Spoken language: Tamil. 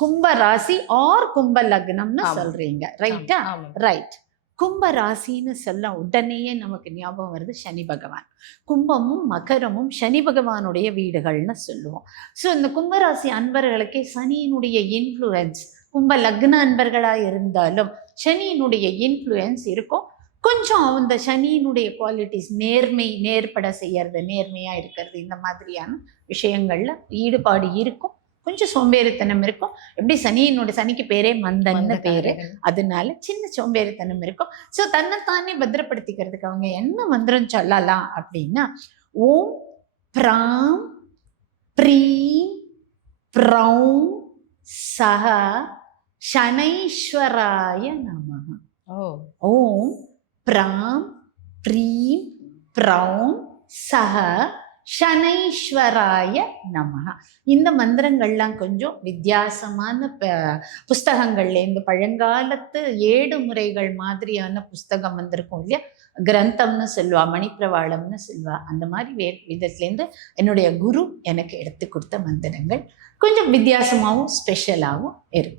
கும்ப ராசி ஆர் கும்ப லக்னம்னு சொல்றீங்க, ரைட்டா? ரைட். கும்ப ராசின்னு சொல்ல உடனேயே நமக்கு ஞாபகம் வருது சனி பகவான். கும்பமும் மகரமும் சனி பகவானுடைய வீடுகள்னு சொல்லுவோம். ஸோ இந்த கும்பராசி அன்பர்களுக்கே சனியினுடைய இன்ஃப்ளூயன்ஸ், கும்ப லக்ன அன்பர்களாக இருந்தாலும் சனியினுடைய இன்ஃப்ளூயன்ஸ் இருக்கும். கொஞ்சம் அந்த சனியினுடைய குவாலிட்டிஸ், நேர்மை, நேர்பட செய்யறது, நேர்மையா இருக்கிறது, இந்த மாதிரியான விஷயங்கள்ல ஈடுபாடு இருக்கும். கொஞ்சம் சோம்பேறித்தனம் இருக்கும். எப்படி சனிக்கு பேரே மந்தன்னு பேரு, அதனால சின்ன சோம்பேறித்தனம் இருக்கும். ஸோ தன்னைத்தானே பத்திரப்படுத்திக்கிறதுக்கு அவங்க என்ன மந்திரம் சொல்லலாம் அப்படின்னா, ஓம் பிராம் ப்ரீம் ப்ரௌம் சஹ சனைஸ்வராய நமஹ. ஓம் பிராம் ப்ரீம் ப்ரௌம் சஹ சனைஸ்வராய நமஹ. இந்த மந்திரங்கள்லாம் கொஞ்சம் வித்தியாசமான புஸ்தகங்கள்லேருந்து, பழங்காலத்து ஏடு முறைகள் மாதிரியான புஸ்தகம் வந்திருக்கும் இல்லையா, கிரந்தம்னு சொல்லுவா, மணிப்பிரவாளம்னு சொல்லுவா, அந்த மாதிரி வேறு விதத்துலேருந்து என்னுடைய குரு எனக்கு எடுத்து கொடுத்த மந்திரங்கள் கொஞ்சம் வித்தியாசமாகவும் ஸ்பெஷலாகவும் இருக்கும்.